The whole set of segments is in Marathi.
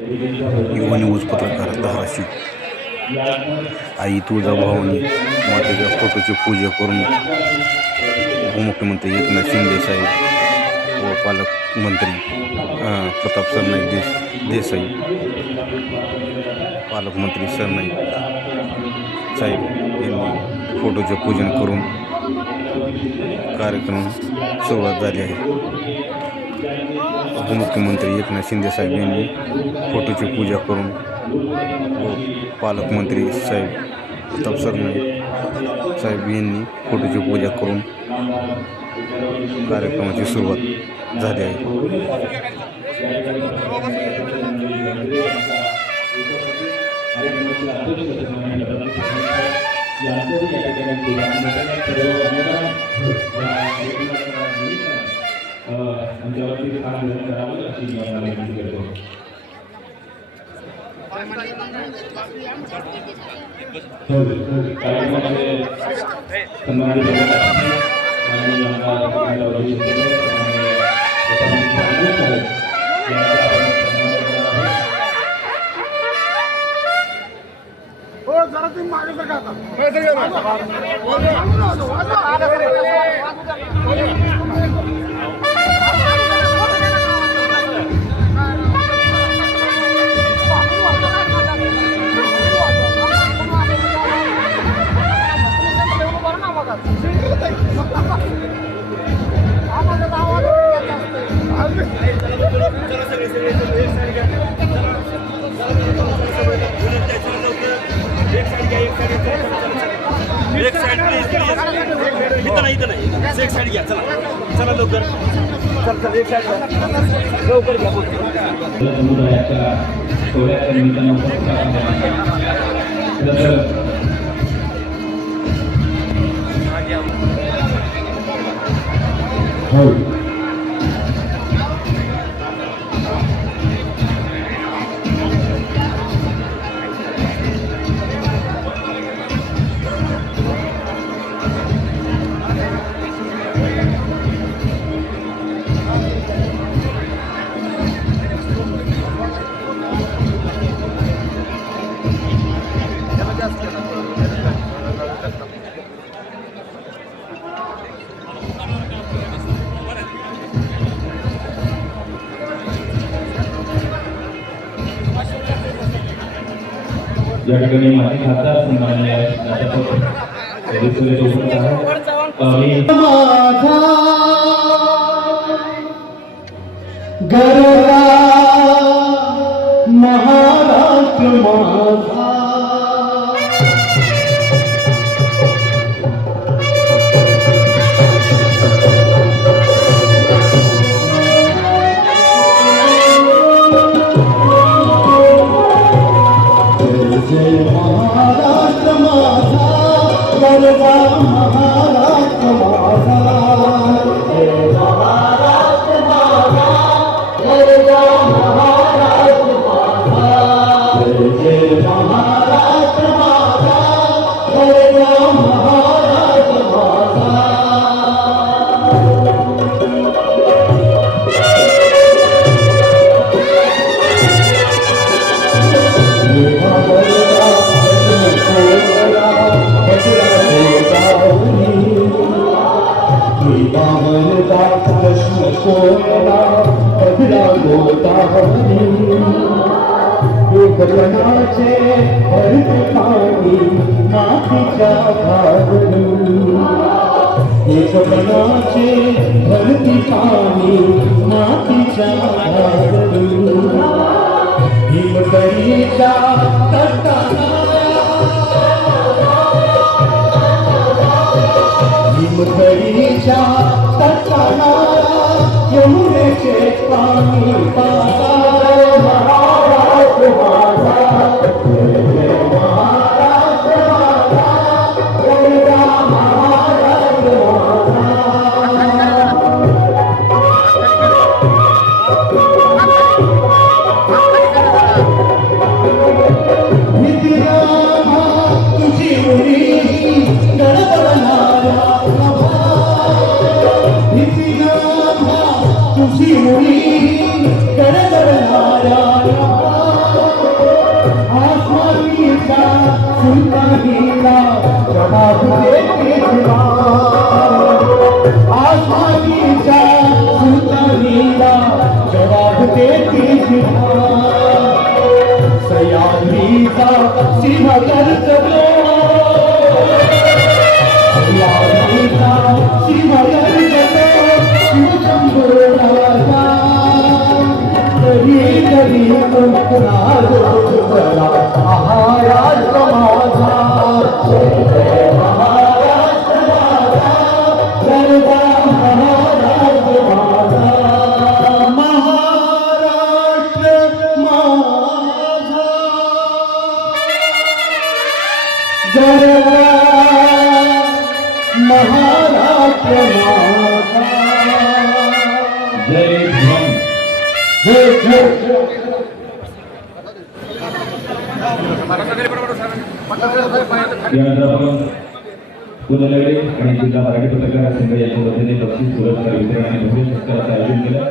युवा न्यूज पत्रकार धाराशिव. आई तुळजाभवानी मातेच्या फोटोची पूजा करून उपमुख्यमंत्री एकनाथ शिंदे साहेब व पालकमंत्री प्रताप सरनाईक देसाई पालकमंत्री सरनाईक साहेब यांनी फोटोचे पूजन करून कार्यक्रम सुरुवात झाली आहे. उपमुख्यमंत्री एकनाथ शिंदे साहेब यांनी फोटोची पूजा करून व पालकमंत्री साहेब प्रताप सरनाईक साहेब यांनी फोटोची पूजा करून कार्यक्रमाची सुरुवात झाली आहे. जरा तुम्ही मागे बघा आता. एक साइड प्लीज इथं नाही एक साइड घ्या. चला चला लवकर चल एक साइड लवकर घ्या. समुदायाच्या सोहळ्याच्या निमित्तानं या ठिकाणी माजी खासदार सन्माननीय महाराष्ट्र माझा महाराष्ट्र माझा गरजा महाराष्ट्र माझा महाराष्ट्र माझा गरजा महाराष्ट्र माझा महाराष्ट्र माझा गरजा महाराष्ट्र माझा. कृष्ण कोयला अभिरा गोदावरी एकरणाचे हरित पाणी मातीच्या घागरी एकरणाचे हरित पाणी मातीच्या घागरी हिमकरीच्या तटाला हिमकरीच्या तटाला यमुनेचे पाणी पाजा महाराष्ट्र माझा महाराष्ट्र माझा गरजा महाराष्ट्र तुझी मुली गडबडणारा तुझी मुली गडबड कधी तुमचा जोडला महाराष्ट्र माझा जय जय महाराष्ट्र माझा गरजा महाराष्ट्र माझा महाराष्ट्र माझा गरजा महाराष्ट्र माझा जय भीम. जय जय यानंतर आपण पुनर्लगडे आणि जिल्हा मराठी पत्रकार संघ यांच्या वतीने बक्षीस पुरस्कार वितरण आणि भव्य सत्काराचं आयोजन केलं.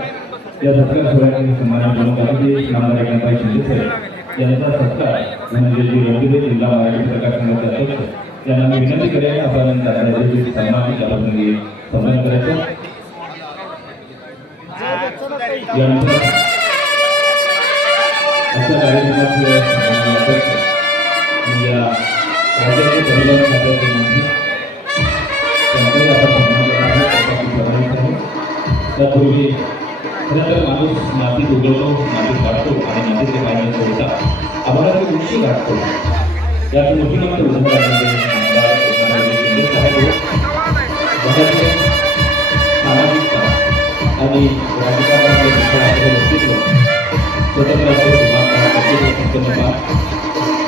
या सत्कार सोहळ्याचे सन्मान प्रमुख अतिथी नामदार एकनाथभाई शिंदे साहेब यांचा सत्कार म्हणजे जी रणजित जिल्हा मराठी पत्रकार संघाचे अध्यक्ष यांना मी विनंती करेन आपण त्यांचे सन्मान त्याप्रसंगी संपन्न करायचं. यानंतर अशा कार्यक्रमाचे अध्यक्ष या राज्याचे परिवहन खात्याचे मंत्री त्यांचाही आपण सन्मान करणार आहोत. त्यासाठी सर्वांनी आहे. त्यापूर्वी खरं तर माणूस नातीत उगवतो, नातीत गाठतो आणि नातीचे पाणी सोडता आम्हाला ते उंची गाठतो. यात मोठीमंत उदाहरणामध्ये आमदार एकनाथजी शिंदे साहेब जगाचे सामाजिकता आणि राजकारणाचे आपले अस्तित्व स्वतंत्र संपन्नता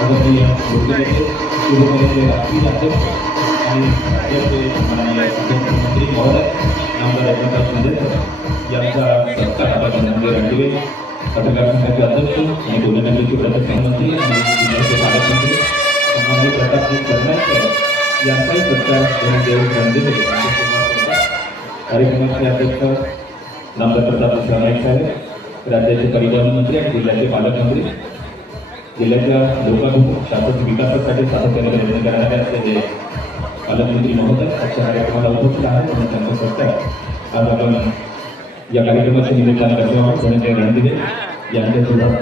आदरणीय लोकनेते शिवसेनेचे राष्ट्रीय अध्यक्ष आणि राज्याचे माननीय मुख्यमंत्री महोदय नामदार एकनाथ शिंदे यांचा सत्कार आपण रणदिवे पत्रकार संघाचे अध्यक्ष आणि बोलण्याचे प्रधानमंत्री आणि जिल्ह्याचे पालकमंत्री सन्माननीय प्रतापसिंग सरनाईक यांचाही सत्कार रणदिवे कार्यक्रमाचे अध्यक्ष नामदार प्रतापसिंग सरनाईक साहेब राज्याचे परिवहन मंत्री आणि जिल्ह्याचे पालकमंत्री जिल्ह्याच्या लोकाभिमुख शासन विकासासाठी सातत्याने प्रयत्न करणारे असलेले पालकमंत्री महोदय आजच्या कार्यक्रमाला उपस्थित आहेत आणि त्यांचा सत्कार आज आपण या कार्यक्रमाच्या निमित्तानं करतो आहोत. धनंजय रणदिवे यांच्या सुरुवात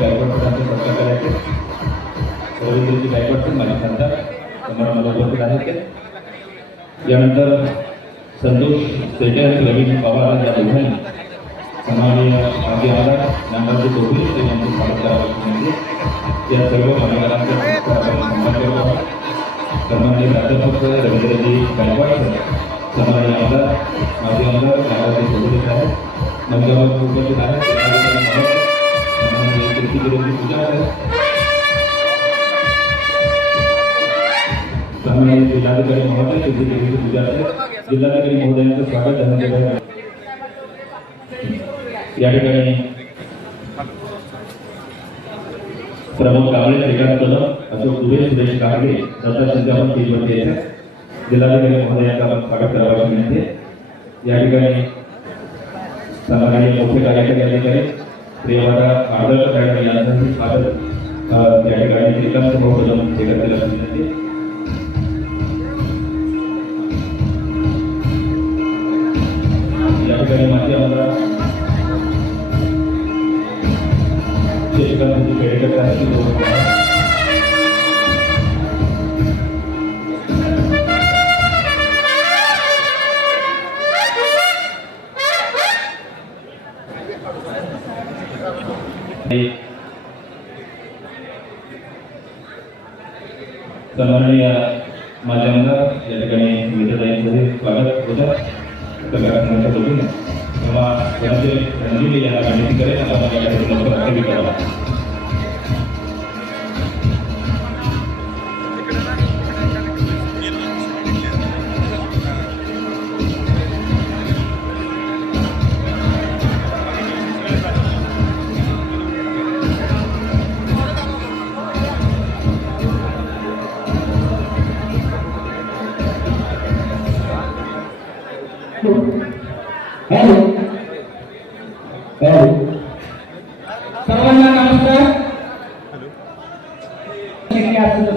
गायकवाडांचा सत्कार करायचे. रवींद्रजी गायकवाड पण माझे खासदार समोर मला उपस्थित आहेत. यानंतर संतोष सेटे आणि रवींद्र पवार या दोघांनी सन्माननीय माजी आमदार नामदारजी चौधरी यांचे स्वागत करावे. या सर्व मान्यवरांचा सन्मान करत आहोत. सन्माननीय प्राध्यापक रवींद्रजी गायकवाड सन्माननीय आमदार माजी आमदार नामदारजी चौधरी साहेब मंचावर उपस्थित आहेत. सन्माननीय जिल्हाधिकारी महोदय पूजा जिल्हाधिकारी महोदयांचं स्वागत धन्यवाद. या ठिकाणी प्रमोद कांबळे श्रीकांत कदम अशोक दुबे सुरेश कांबळे दत्ता शिंदे स्टेजवरती येतात. जिल्हाधिकारी महोदयांचं आपण स्वागत करावं विनंती आहे. या ठिकाणी सन्माननीय मुख्य कार्यकारी अधिकारी प्रियवादा आदर्श मॅडम यांचं स्वागत या ठिकाणी श्रीकांत भाऊ कदम हे करायला विनंती. या ठिकाणी माजी आमदार शशिकांत खेडेकर साहेब सन्माननीय माजी आमदार या ठिकाणी विद्यार्थ्यांमध्ये स्वागत होतं. संघटनाच्या वतीने तेव्हा रणजित यांना विनंती करेन आपण या कार्यक्रमाला सहभागी करावा. हॅलो हॅलो सर्वांना नमस्कार.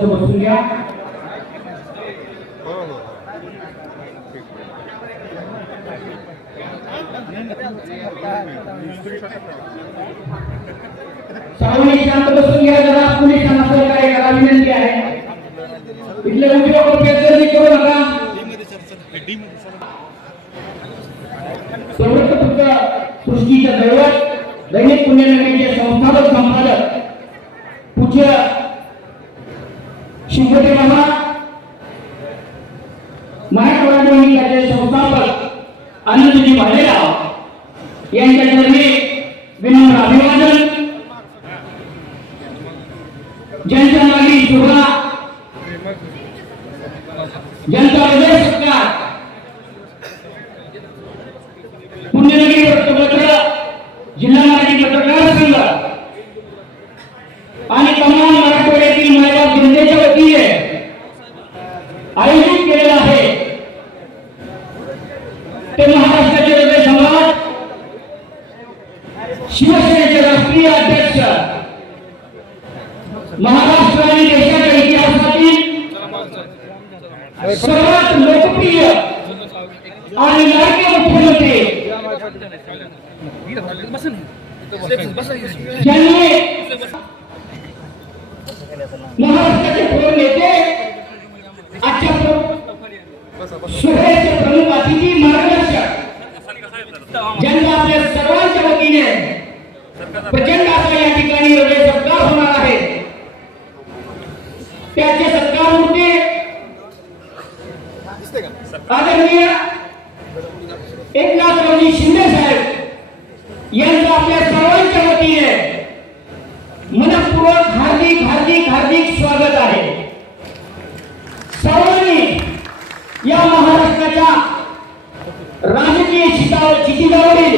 बसून घ्या. पोलिसांना सहकार्य करा विनंती आहे. इथले उद्योग बेदर्दी करू नका. सर्वोत्कृष्ट सृष्टीचे दैवत दैनिक पुण्यनगरीचे संस्थापक संपादक पूज्य शिवते मामा मराठवाडा दैनिकाचे संस्थापक आनंदजी भालेराव यांच्या चरणी विनम्र अभिवादन. ज्यांच्या मागे शोभा ज्यांचा हृदय सत्कार पुण्यनगरी वृत्तपत्र जिल्हा मराठी पत्रकार संघ आणि तमाम मराठवाड्यातील मायबाप जनतेच्या वतीने आयोजित केलेला आहे ते महाराष्ट्राचे हृदय सम्राट शिवसेनेचे राष्ट्रीय अध्यक्ष महाराष्ट्र आणि देशाच्या इतिहासातील सर्वात लोकप्रिय आणि लाडके मुख्यमंत्री ज्यांनी महाराष्ट्राचे थोर नेते आजच्या सोहळ्याचे प्रमुख अतिथी मार्गदर्शक ज्यांचा आपल्या सर्वांच्या वतीने प्रचंड असा या ठिकाणी हृदय सत्कार होणार आहे. त्याचे सत्कार मूर्ती आदरणीय एकनाथरावजी शिंदे साहेब यांचं आपल्या सर्वांच्या वतीने मनपूर्वक हार्दिक हार्दिक हार्दिक स्वागत आहे. सर्वांनी या महाराष्ट्राच्या राजकीय क्षितिजावरील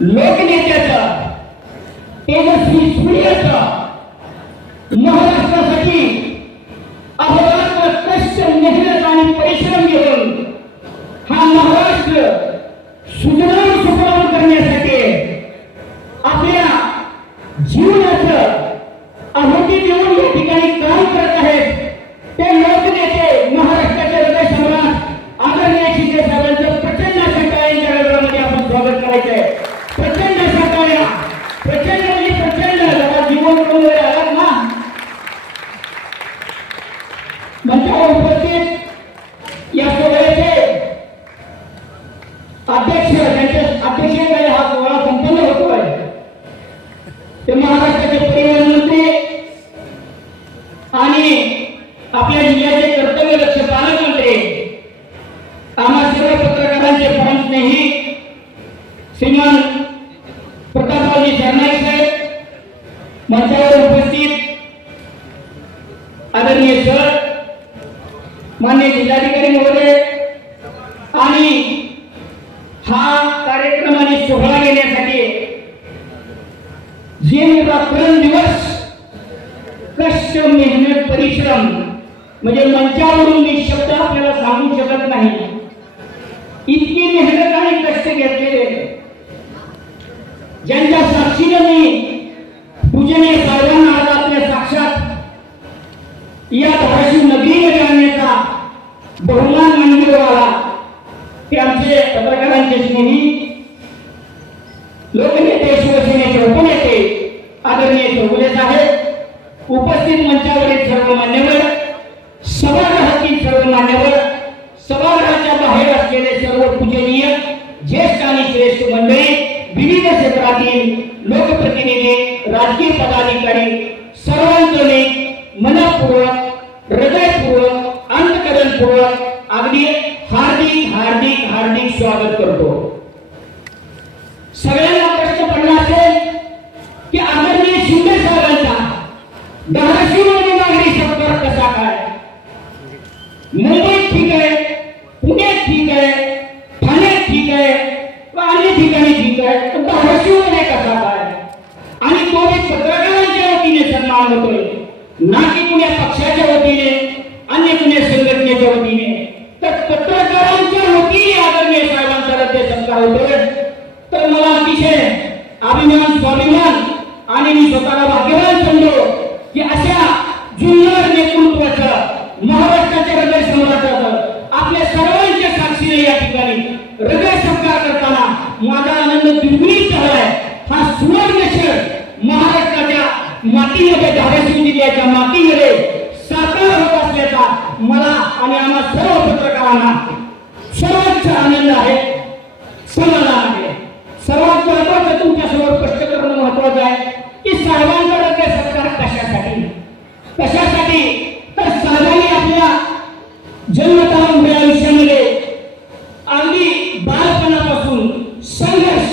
लोकनेत्याचं तेजस्वी सूर्याचं महाराष्ट्रासाठी अहोरात्र कष्ट मेहनत आणि परिश्रम घेऊन हा महाराष्ट्र सुजलाम सुफलाम करण्यासाठी आपल्या जीवनाचं आहुती देऊन या ठिकाणी काम करत आहेत ते लोकनेते महाराष्ट्राचे हृदय सम्राट आदरणीय शिंदे साहेबांचं प्रचंड अशा टाळ्यांच्या गजरामध्ये आपण स्वागत करायचं आहे. प्रचंड अशा टाळ्या प्रचंड म्हणजे प्रचंड जरा जीवन करून आलात ना मंचावर उपस्थित या सोहळ्याचे अध्यक्ष त्यांच्या अध्यक्षतेखाली हा सोहळा संपन्न होतोय ते महाराष्ट्राचे परिवहन मंत्री आणि आपल्या जिल्ह्याचे कर्तव्यदक्ष पालकमंत्री आम्हा सर्व पत्रकारांचे परमस्नेही श्रीमान प्रतापरावजी सरनाईक साहेब मंचावर उपस्थित आदरणीय सर मान्य जिल्हाधिकारी महोदय आणि हा कार्यक्रम आणि सोहळा घेण्यासाठी जे रात्रंदिवस कष्ट मेहनत परिश्रम म्हणजे मंचावरून मी शब्द आपल्याला सांगू शकत नाही इतकी मेहनत आणि कष्ट घेतलेले ज्यांच्या साक्षीने मी पूजनीय साहेबांना आज आपल्या साक्षात या धाराशिव नगरीमध्ये आणण्याचा बहुमान मंदिरवाला ते आमचे पत्रकारांचे स्नेही लोकनेते शिवसेनेचे उपनेते आदरणीय चौगुले साहेब उपस्थित मंचावरील सर्व मान्यवर सभागृहातील सर्व मान्यवर सभागृहाच्या बाहेर असलेले सर्व पूजनीय ज्येष्ठ आणि श्रेष्ठ मंडळी विविध क्षेत्रातील लोकप्रतिनिधी राजकीय पदाधिकारी सर्वांचं मी मनपूर्वक हृदयपूर्वक अंतकरणपूर्वक अगदी हार्दिक हार्दिक हार्दिक स्वागत करतो. सगळ्यांना प्रश्न पडला असेल की आदरणीय शिंदे साहेबांचा धाराशिवमध्ये नागरी सत्कार कसा काय मुंबईत ठीक आहे पुण्यात ठीक आहे ठाण्यात ठीक आहे व अन्य ठिकाणी ठीक आहे तर धाराशिवमध्ये कसा काय आणि तो एक पत्रकारांच्या वतीने सन्मान होतोय ना की कुण्या पक्षाच्या वतीने अन्य कुण्या संघटनेच्या वतीने तर पत्रकारांच्या वतीने आदरणीय साहेबांचा हृदय सत्कार होतोय. तर मला अतिशय अभिमान स्वाभिमान आणि मी स्वतःला भाग्यवान समजतो की अशा जुन्नर नेतृत्वाचं महाराष्ट्राच्या हृदय सम्राटाचं आपल्या सर्वांच्या साक्षीने या ठिकाणी हृदय सत्कार करताना माझा आनंद द्विगुणित झालाय. हा सुवर्ण क्षण महाराष्ट्राच्या मातीमध्ये धाराशिव जिल्ह्याच्या मातीमध्ये साकार होत असल्याचा मला आणि आम्हा सर्व पत्रकारांना सर्वांच आनंद आहे, समाधान आहे. सर्वात महत्वाचं तुमच्यासमोर स्पष्ट करणं महत्वाचं आहे की साहेबांकडे ते सरकार कशासाठी तर साहेबांनी आपल्या जन्मतः उभ्या आयुष्यामध्ये अगदी बालपणापासून संघर्ष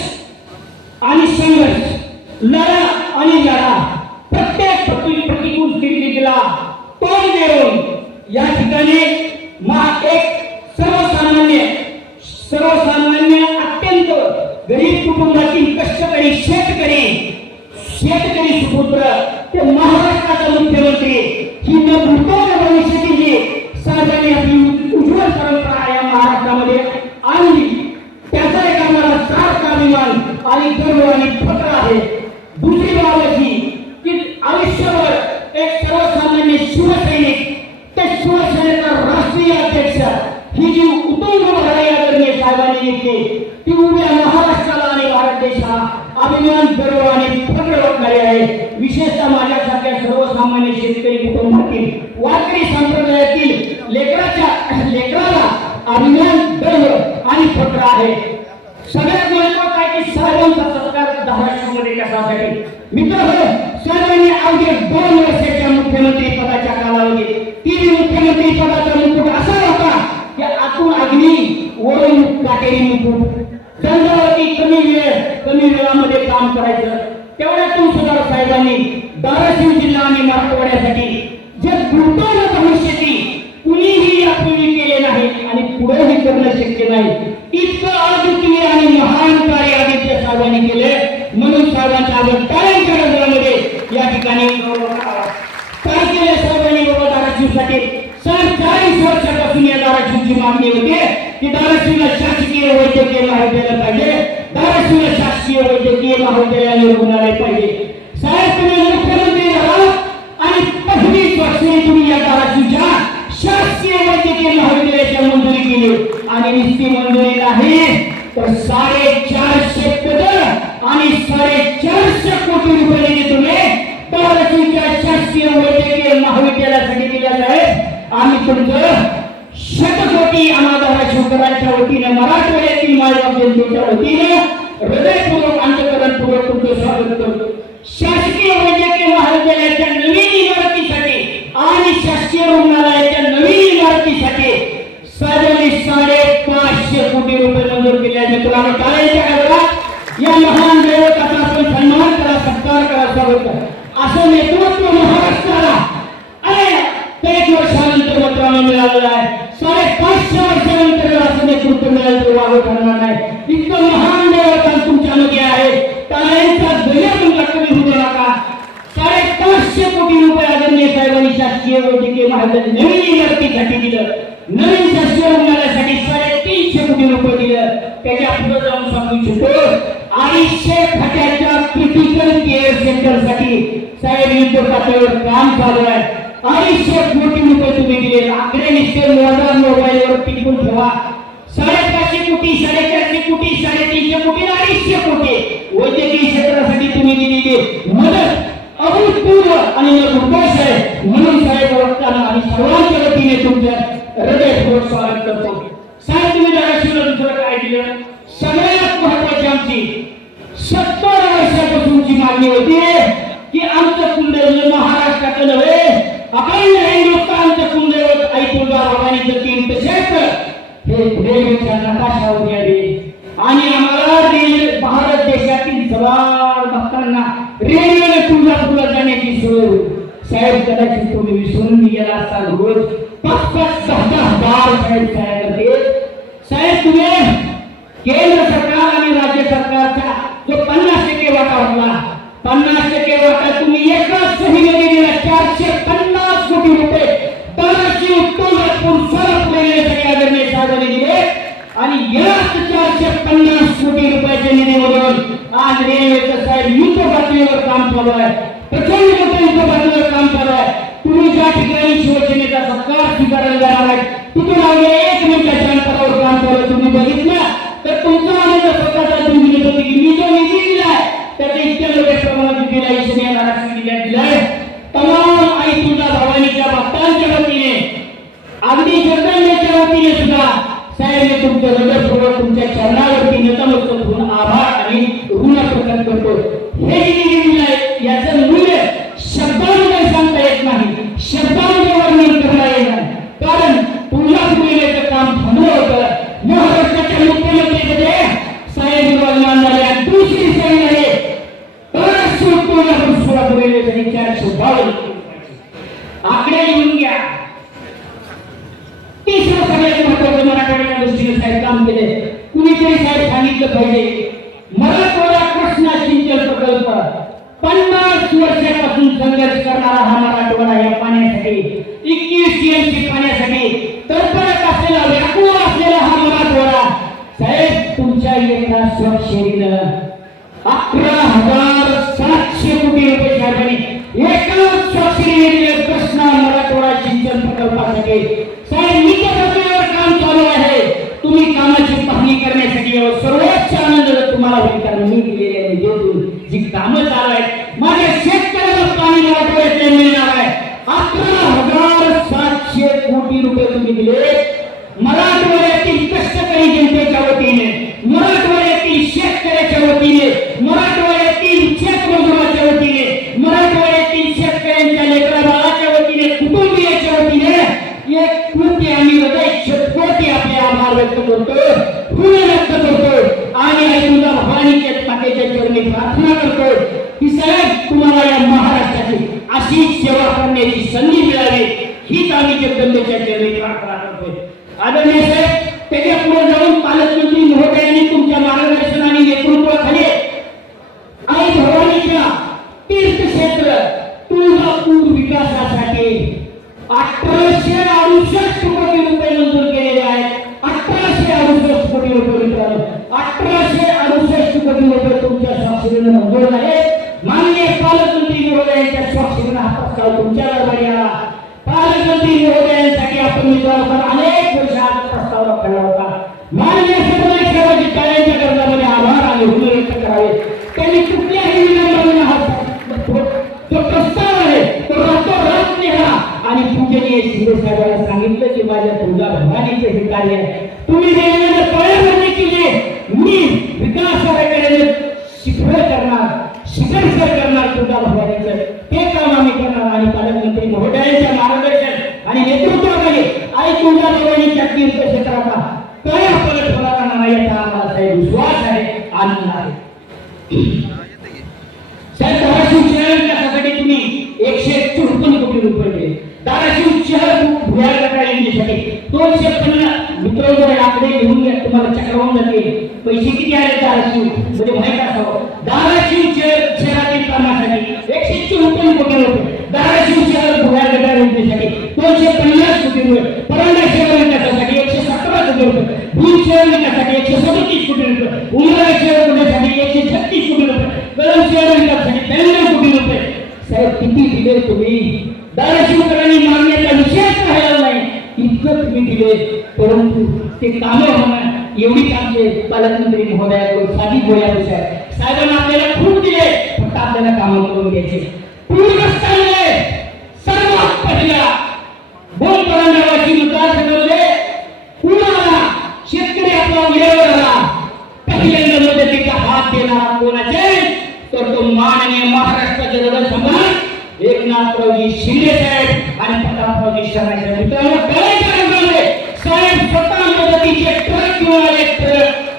लढा आणि लढा प्रत्येक प्रतिकूल स्थितीला तोंड देऊन या ठिकाणी एक सर्वसामान्य अत्यंत गरीब कुटुंबातील कष्टकरी शेतकरी सुपुत्र ते महाराष्ट्राचा मुख्यमंत्री ही न भूतकाळ भविष्याची जी साहेबांनी आपली उज्ज्वल परंपरा या महाराष्ट्रामध्ये आणली त्याचा एक आम्हाला सारखा अभिमान आणि गर्व आणि फख्र आहे. दुसरी बाब अशी की आयुष्यभर एक सर्वसामान्य शिवसैनिक ते शिवसेनेचा राष्ट्रीय अध्यक्ष ही जी उतुंग भरारी आदरणीय साहेबांनी घेतली ती उभ्या महाराष्ट्राला आणि भारत देशाला अभिमान गर्व आणि फख्र वाटणारी आहे. विशेषतः माझ्यासारख्या सर्वसामान्य शेतकरी कुटुंबातील वारकरी संप्रदायातील लेकराला अभिमान गर्व आणि फख्र आहे. सगळ्यात महत्वाचं आहे की साहेबांचा सत्कार धाराशिवमध्ये कशासाठी. मित्रांनो, साहेबांनी अवघे 2 वर्षाच्या मुख्यमंत्री पदाच्या कालावधीत ती मुख्यमंत्री पदाचा मुकुट असा होता की आतून अग्नी वरून काटेरी मुकुट दंडावरती कमी वेळामध्ये काम करायचं. तेवढ्यातून सुद्धा साहेबांनी धाराशिव जिल्हा आणि मराठवाड्यासाठी जे दुर्दैव भविष्याची कुणीही यापूर्वी केले नाही आणि पुढेही करणं शक्य नाही इतकं अद्वितीय आणि महान कार्य आदित्य साहेबांनी केले. म्हणून साहेबांच्या आपण टाळ्यांच्या गजरामध्ये या ठिकाणी काय केले साहेबांनी बाबा धाराशिवसाठी. 40 वर्षापासून या धाराशिवची मागणी होती की धाराशिवला शासकीय वैद्यकीय महाविद्यालय पाहिजे, धाराशिवला शासकीय वैद्यकीय महाविद्यालय आणि रुग्णालय पाहिजे. साहेब तुम्ही मुख्यमंत्री झाला आणि 25 वर्षांनी तुम्ही या धाराशिवच्या शासकीय वैद्यकीय महाविद्यालयाची मंजुरी केली आणि नुसती मंजुरी नाही तर 450 पदं आणि 450 कोटी रुपये निधी तुम्ही धाराशिवच्या शासकीय वैद्यकीय महाविद्यालयासाठी दिलेला आहे. आम्ही तुमचं शतकोटी आम्हा धाराशिवकरांच्या वतीने मराठवाड्यातील मायबाप जनतेच्या वतीने हृदयपूर्वक अंतःकरणपूर्वक तुमचं स्वागत करतो. शासकीय वैद्यकीय महाविद्यालयाच्या नवीन इमारतीसाठी आणि शासकीय रुग्णालयाच्या नवीन इमारतीसाठी साधारण 550 कोटी रुपये मंजूर केले आहेत. मित्रांनो, टाळ्यांच्या गजरात या महान दैवताचा आपण सन्मान करा, सत्कार करा, स्वागत करा. असं नेतृत्व महाराष्ट्राला 1 वर्षानंतर मित्रांनो मिळालेलं आहे. 550 वर्षानंतर असं नेतृत्व मिळालं तर वाव ठरणार नाही. इतकं महान दैवता तुमच्यामध्ये आहे. टाळ्यांचा दर्या तुमचा कमी होऊ देऊ नका. 550 कोटी रुपये आदरणीय साहेबांनी शासकीय वैद्यकीय महाविद्यालय नवीन इमारतीसाठी दिलं. नवीन शासकीय रुग्णालयासाठी 350 कोटी रुपये दिलं. त्याच्या पुढे जाऊन सांगू इच्छितो 250 खात्याच्या क्रिटिकल केअर सेंटरसाठी साहेब युद्ध पातळीवर काम चालू आहे. 250 कोटी रुपये तुम्ही दिले. आकडे निश्चित मोबाईलवर टिपून ठेवा. 550 कोटी, 450 कोटी, 350 कोटी, 250 कोटी वैद्यकीय क्षेत्रासाठी तुम्ही दिलेली मदत अभूतपूर्व आणि निर्भोष आहे. म्हणून साहेब वक्ताना आणि सर्वांच्या वतीने तुमचं हृदयपूर्वक स्वागत करतो. साहेब तुम्ही धाराशिवला दुसरं काय दिलं. सगळ्यात महत्वाची आमची 70 वर्षापासूनची मागणी होती की आमचं कुलदैवत महाराष्ट्राचं नव्हे अखंड हिंदुस्थानचं कुलदैवत आई तुळजाभवानी जतीन तसेच हे रेल्वेच्या नकाशावर यावे आणि आम्हाला भारत देशातील जवार भक्तांना रेल्वेने तुळजापूरला जाण्याची सोय. साहेब कदाचित तुम्ही विसरून गेला असाल. रोज 5,000 साहेब तुम्ही केंद्र सरकार आणि राज्य सरकारचा जो 50% वाटा होता 50% वाटा तुम्ही एकाच सहीमध्ये दिला. 450 कोटी रुपये धाराशिव तुळजापूर सोलापूर रेल्वेसाठी आदरणीय साहेबांनी दिले आणि याच 450 कोटी रुपयाच्या निधीमधून आज रेल्वेचं साहेब युद्ध पातळीवर काम चालू आहे. प्रचंड मोठं युद्ध पातळीवर काम चालू आहे. तुम्ही ज्या ठिकाणी शिवसेनेचा सरकार स्वीकारायला जाणार आहे तिथून अवघ्या 1 मिनिटाच्या अंतरावर काम चालू तुम्ही बघितलं तर तुमचा आनंद स्वतःचा तुम्ही दिला की मी जो निधी दिलाय त्याचा इतक्या मोठ्या प्रमाणात दिला ईशान्य महाराष्ट्र जिल्ह्यात दिला वतीने सुद्धा साहेब मी तुमचं हृदयपूर्वक तुमच्या चरणावरती नतमस्तक होऊन आभार आणि ऋण प्रकट करतो. हे जे दिलेलं आहे याचं मूल्य शब्दांमध्ये सांगता येत नाही, शब्दांमध्ये वर्णन करता येत नाही. कारण तुळजापूरचं काम थांबलं होतं. महाराष्ट्राच्या मुख्यमंत्रीकडे साहेब निर्वाहमान झाले आणि दुसरी साईड आहे तुळजापूर सोलापूर रेल्वेसाठी 452 आकडे लिहून घ्या. तिसरं सगळ्यात महत्वाचं मराठवाड्याच्या दृष्टीने साहेब काम केले. कुणीतरी साहेब सांगितलं पाहिजे मराठवाडा कृष्णा सिंचन प्रकल्प 50 वर्षापासून संघर्ष करणारा हा मराठवाडा या पाण्यासाठी 21 टीएमसी पाण्यासाठी तडफडत असलेला व्याकुळ असलेला हा मराठवाडा साहेब तुमच्या एका स्वाक्षरीनं 11,700 कोटी रुपये साहेबांनी एका स्वाक्षरीने कृष्णा मराठवाडा सिंचन प्रकल्पासाठी साहेब निकटवर काम चालू आहे. तुम्ही कामाची पाहणी करण्यासाठी सर्वोच्च आनंद तुम्हाला होईल. कारण मी केलेल्या निधीतून जी कामं चालू आहेत माझ्या शेतकऱ्याला पाणी मराठवाड्यात मिळणार आहे. 11,700 कोटी रुपये तुम्ही दिले मराठवाड्यातील कष्टकरी जनतेच्या वतीने, मराठवाड्यातील शेतकऱ्याच्या वतीने, मराठवाड्यातील शेतमजुराच्या वतीने, मराठवाड्यातील शेतकऱ्यांच्या लेकरा बाळाच्या वतीने, कुटुंबियाच्या वतीने एक कोटी आम्ही हृदय कोटी आपले आभार व्यक्त करतो, ऋण व्यक्त करतो आणि आई तुझ्या भवानीच्या मातेच्या चरणी प्रार्थना करतो की साहेब तुम्हाला या महाराष्ट्राची अशी सेवा करण्याची संधी मिळावी हीच आम्ही जगदंबेच्या चरणी प्रार्थना करतो. आदरणीय साहेब त्याच्या पुढे जाऊन पालकमंत्री महोदयांनी तुमच्या मार्गदर्शन आणि नेतृत्वाखाली आई भवानीच्या तीर्थक्षेत्र तुळजापूर विकासासाठी 1868 कोटी रुपये मंजूर केलेले आहेत. 1868 कोटी रुपये मित्रांनो, 1868 कोटी रुपये तुमच्या स्वाक्षरीने मंजूर झाले. माननीय पालकमंत्री महोदयांच्या स्वाक्षरीने हा प्रस्ताव तुमच्या दरबारी आला. पालकमंत्री महोदयांसाठी आपण मित्रांनो अनेक वर्षात प्रस्ताव रखला होता. माननीय सरदार साहेबांची कार्याच्या गरजामध्ये आभार आणि ऋण व्यक्त करावे. त्यांनी कुठल्याही विलंबाने हा जो प्रस्ताव आहे तो रातोरात लिहा आणि पूजनीय शिंदे साहेबांना सांगितलं की माझ्या तुळजा भवानीचे हे कार्य आहे. तुम्ही रेल्वेने पायाभरणी केली, मी विकास कार्याकडे शिखर करणार तुळजा भवानीचं ते काम आम्ही करणार. आणि पालकमंत्री महोदयांच्या मार्गदर्शन आणि नेतृत्वाखाली आई तुळजा भवानीच्या तीर्थक्षेत्राचा काय फलक होणार नाही याचा आम्हाला साहेब विश्वास आहे, आनंद आहे. साहेब धाराशिव शहर विकासासाठी तुम्ही 154 कोटी रुपये दिले. धाराशिव शहर भुयार गटारीसाठी 250 मित्रांवर आकडे घेऊन घ्या, तुम्हाला चक्रवाऊन जाते. पैसे किती आले धाराशिव म्हणजे माहित असावं. धाराशिव शहरातील कामासाठी 154 कोटी रुपये, धाराशिव शहर भुयार गटारीसाठी 250 कोटी रुपये, परंडा शहर विकासासाठी 117 कोटी रुपये, भूम शहर विकासासाठी 137 कोटी रुपये, उमरा शहर विकासासाठी 136 कोटी रुपये, कळंब शहर विकासासाठी 93 कोटी रुपये. साहेब किती दिले तुम्ही? धाराशिवकरांनी मागण्याचा विषयच राहिला नाही इतकं तुम्ही दिले. परंतु ते कामं होणं एवढीच आमचे पालकमंत्री महोदयाकडून साधी बोलायचं आहे. साहेबांना आपल्याला खूप दिले फक्त आपल्याला कामं करून घ्यायचे. पूरग्रस्तांमुळे सर्वात पहिला बोलपरांडावाची मतदारसंघामध्ये पुन्हा शेतकरी आपला वेळेवर आला. पहिल्यांदा मदतीचा हात देणारा कोणाचे तर तो माननीय महाराष्ट्राचे हृदयसम्राट एकनाथरावजी शिंदे साहेब आणि प्रतापरावजी शर्मा साहेब. मित्रांनो साहेब स्वतः मदतीचे ट्रक घेऊन आले.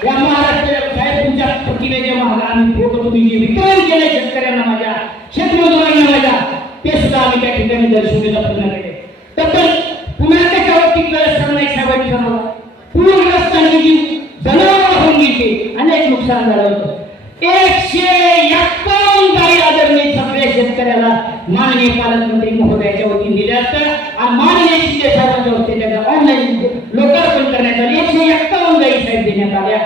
या महाराष्ट्राच्या साहेब तुमच्या प्रतिमेच्या महाराज आम्ही फोटो तुम्ही जे वितरण केले शेतकऱ्यांना माझ्या शेतमजुरांना माझ्या ते सुद्धा आम्ही त्या ठिकाणी दर्शवण्याचा प्रयत्न केले. तर पुन्हा त्याच्यावरती सरनाईक साहेबांनी ठरवलं पूरग्रस्तांची जी जनावरं होऊन गेली, अनेक नुकसान झालं होतं. 151 गाई आदरणीय सगळ्या शेतकऱ्याला माननीय पालकमंत्री महोदयाच्या वतीने दिल्या असतात आणि माननीय शिंदे साहेबांच्या वतीने त्याचा ऑनलाईन लोकार्पण करण्यात आले. 151 गाई साहेब देण्यात आल्या.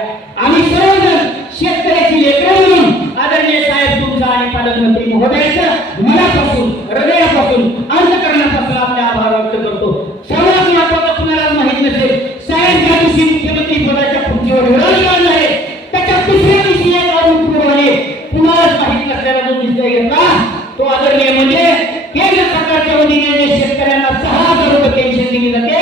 आम्ही सर्वजण शेतकऱ्याची लेकरं म्हणून आदरणीय साहेब तुमचा आणि पालकमंत्री महोदयाचं मनापासून हृदयापासून अंतःकरणापासून आपले आभार व्यक्त करतो. सर्वात महत्त्वाचं कुणाला माहित नसेल साहेब ज्या दिवशी मुख्यमंत्री पदाच्या खुर्चीवर विराजमान आहे त्याच्या तिसऱ्या दिवशी एक आरोप आले. कुणालाच माहित नसलेला जो निर्णय घेतला तो आदरणीय म्हणजे केंद्र सरकारच्या वतीने शेतकऱ्यांना 6,000 रुपये पेन्शन दिली जाते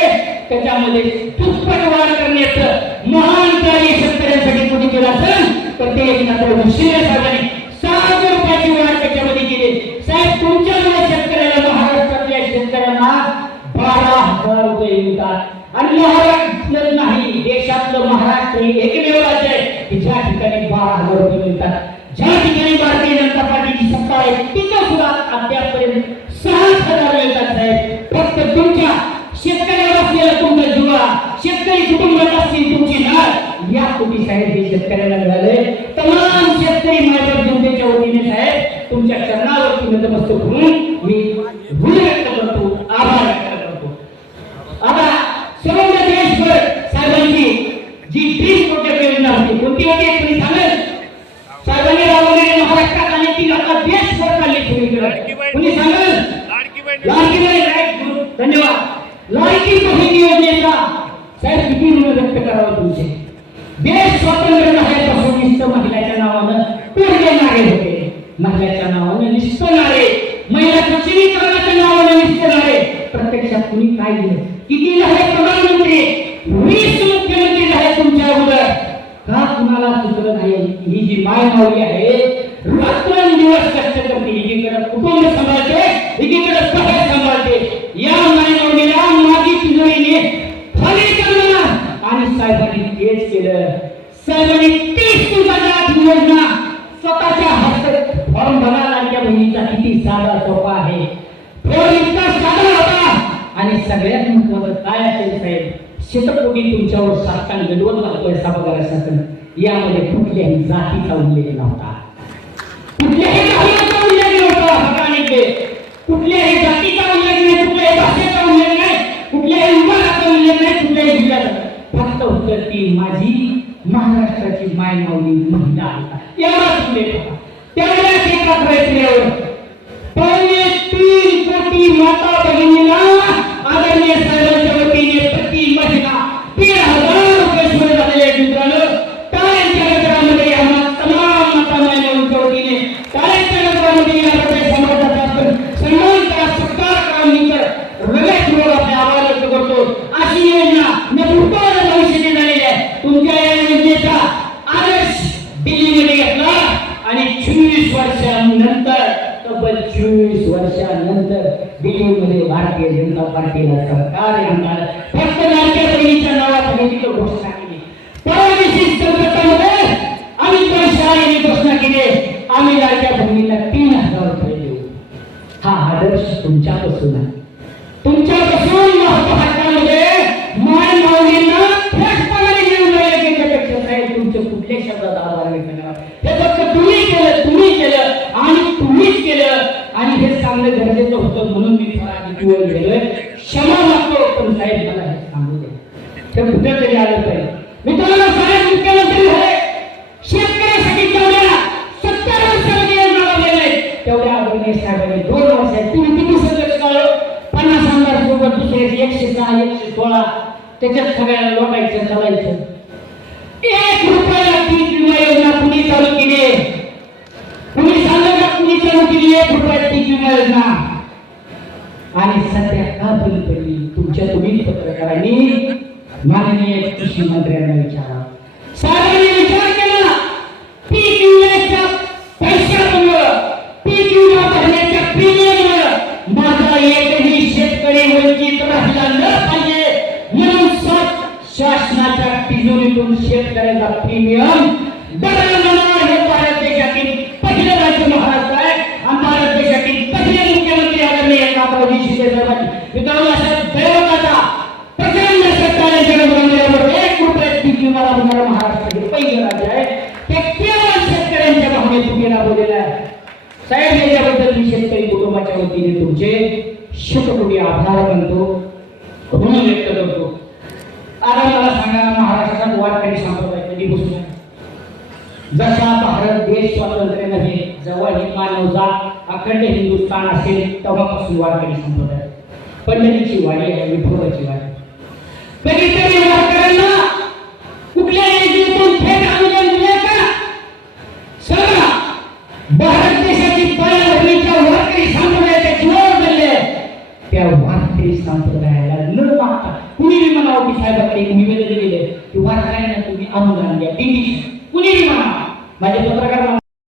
त्याच्यामध्ये दुप्पट वाढ करण्याचं महान कार्य शेतकऱ्यांसाठी कोणी केलं असेल तर ते एकनाथ शिंदे साहेबांनी 6,000 रुपयाची वाढ त्याच्यामध्ये केली. साहेब तुमच्यामुळे शेतकऱ्याला, महाराष्ट्रातल्या शेतकऱ्यांना 12,000 रुपये मिळतात आणि महाराष्ट्र नाही देशातलं महाराष्ट्र हे एकमेव राज्य आहे की ज्या ठिकाणी 12,000 रुपये मिळतात. ज्या ठिकाणी भारतीय जनता पार्टीची सत्ता आहे तिथं सुद्धा अद्यापर्यंत 6,000 मिळतात. साहेब फक्त तुमच्या शेतकऱ्यावर असलेला तुमचा जुवा, शेतकरी कुटुंबात असलेली तुमची नाळ या कोटी साहेब हे शेतकऱ्याला मिळाले. तमाम शेतकरी माझ्या जनतेच्या वतीने साहेब तुमच्या चरणावरती नतमस्तक होऊन मी ऋण व्यक्त करतो, आभार व्यक्त करतो. आता समग्र देशभर साहेबांची जी ड्रीम प्रोजेक्ट योजना होती कोणती होती तुम्ही सांगाल? साहेबांनी राबवलेली महाराष्ट्रात आणि ती आता देशभर चालली सगळीकडे कोणी सांगाल? लाडकी बहीण राईट गुरु धन्यवाद. लाडकी बहीण योजनेचा साहेब किती ऋण व्यक्त करावं तुमचे. देश स्वातंत्र्य झाल्यापासून नुसतं महिलाच्या नावानं तोडले नारे होते, महिलाच्या नावानं नुसतं नारे, महिला सक्षमीकरणाच्या नावानं नुसतं नारे. प्रत्यक्षात कुणी काय दिलं? किती झाले प्रधानमंत्री? 20 मुख्यमंत्री झाले तुमच्या अगोदर. का कुणाला सुचलं नाही? ही जी माय माऊली आहे रात्रंदिवस कष्ट करते, एकीकडे कुटुंब सांभाळते, एकीकडे सगळं सांभाळते. या माय माऊलीला मागी तिजोरीने खाली करणार आणि साहेबांनी तेच केलं. साहेबांनी 30 दिवसाच्या योजना स्वतःच्या हस्ते फॉर्म भरा. लाडक्या बहिणीचा किती साधा सोपा आहे. फॉर्म इतका साधा होता आणि सगळ्यात महत्वाचं काय असेल साहेब, शेतकरी तुमच्यावर शासन गडवत लागतोय सभागृह शासन. यामध्ये कुठल्याही जातीचा उल्लेख नव्हता, कुठल्याही जातीचा उल्लेख नव्हता. हक्काने कुठल्याही जातीचा उल्लेख नाही, कुठल्याही भाषेचा उल्लेख नाही, कुठल्याही विभागाचा उल्लेख नाही, कुठल्याही जिल्ह्याचा. फक्त उत्तर ती माझी महाराष्ट्राची माय माऊली महिला आहे यालाच उल्लेख होता. त्यावेळेस एका प्रयत्नावर 3 कोटी माता भगिनीला आदरणीय साहेबांच्या वतीने प्रति महिना 3,000 रुपये सोडले झालेले. मित्रांनो टाळ्यांच्या गजरामध्ये आम्हा तमाम माता महिलांच्या वतीने टाळ्यांच्या गजरामध्ये या रुपये समाजाचा सन्मान करा, सत्कार करा. मी तर हृदयपूर्वक आपले आभार व्यक्त करतो. अशी योजना नभूतकाळ भविष्यात झालेली आहे. तुमच्या या योजनेचा आदर्श दिल्लीमध्ये घेतला आणि 24 वर्षांनंतर तब्बल 24 वर्षांनंतर दिल्लीमध्ये भारतीय जनता पार्टीला सरकार आणणार. फक्त लाडक्या बहिणीच्या नावाखाली तिथं घोषणा केली. परदेशी संकटामध्ये अमित शहा यांनी घोषणा केली आम्ही लाडक्या बहिणीला 3,000 रुपये देऊ. हा आदर्श तुमच्यापासून आहे. तुमच्यापासून महाराष्ट्रामध्ये माय माऊलींना थेटपणाने घेऊन जायला गेल्यापेक्षा साहेब तुमच्या कुठल्या शब्दात आभार व्यक्त करा. हे फक्त तुम्ही केलं आणि तुम्हीच केलं आणि हे सांगणं गरजेचं होतं म्हणून मी थोडा गेलोय. क्षमा मागतो पण साहेब मला हे सांगू दे. हे कुठेतरी आलं पाहिजे. मित्रांनो साहेब मुख्यमंत्री झाले, शेतकऱ्यासाठी तेवढ्या 70 वर्षामध्ये लावलेले तेवढ्या आदरणीय साहेबांनी 2 वर्षात तुम्ही किती सदस्य काढलो 50,000 सोबत दुसरे 106 116 त्याच्यात सगळ्याला लोटायचं चालायचं. 1 रुपयाला ती विमा योजना कुणी चालू केली? कुणी सांगा का कुणी चालू केली 1 रुपयात ती विमा योजना? आणि सध्या का बंद पडली? तुमच्या तुम्ही पत्रकारांनी माननीय कृषी मंत्र्यांना विचारा. साहेबांनी विचार केला पीक विम्याच्या पैशामुळं, पीक विमा भरण्याच्या प्रीमियममुळं माझा एकही शेतकरी वंचित राहिला न पाहिजे म्हणून शासनाच्या तिजोरीतून शेतकऱ्याचा प्रीमियम दरवर्षी हे भारत देशातील पहिले राज्य महाराष्ट्र आहे आणि भारत देशातील पहिले मुख्यमंत्री आदरणीय एकनाथरावजी शिंदे साहेबांनी. मित्रांनो अशा दैवताचा प्रचंड शेतकऱ्यांच्या बरोबर 1 रुपयात पीक विमा राबवणारं महाराष्ट्र हे पहिलं राज्य आहे. ते केवळ शेतकऱ्यांच्या भावनेतून राबवलेलं आहे. साहेब याच्याबद्दल मी शेतकरी कुटुंबाच्या वतीने तुमचे शतकोटी आभार मानतो, ऋण व्यक्त करतो. आता मला सांगा महाराष्ट्रात वारकरी संप्रदाय कधीपासून आहे? जसा भारत देश स्वातंत्र्य नव्हे जेव्हा ही मानवजात अखंड हिंदुस्थान असेल तेव्हापासून वारकरी संप्रदाय. पंढरीची वारी आहे, विठोबाची वारी. कधीतरी वारकऱ्यांना कुठल्या योजनेतून थेट अनुदान दिले का? सांगा. भारत देशाची पायाभरणीच्या वारकरी संप्रदायाच्या जीवावर बनले त्या वारकरी संप्रदायाला न आता कुणी बी म्हणावं की साहेबाकडे एक निवेदन दिले की वारकऱ्यांना तुम्ही अनुदान द्या दिंडी कुणी बी म्हणा माझे पत्रकार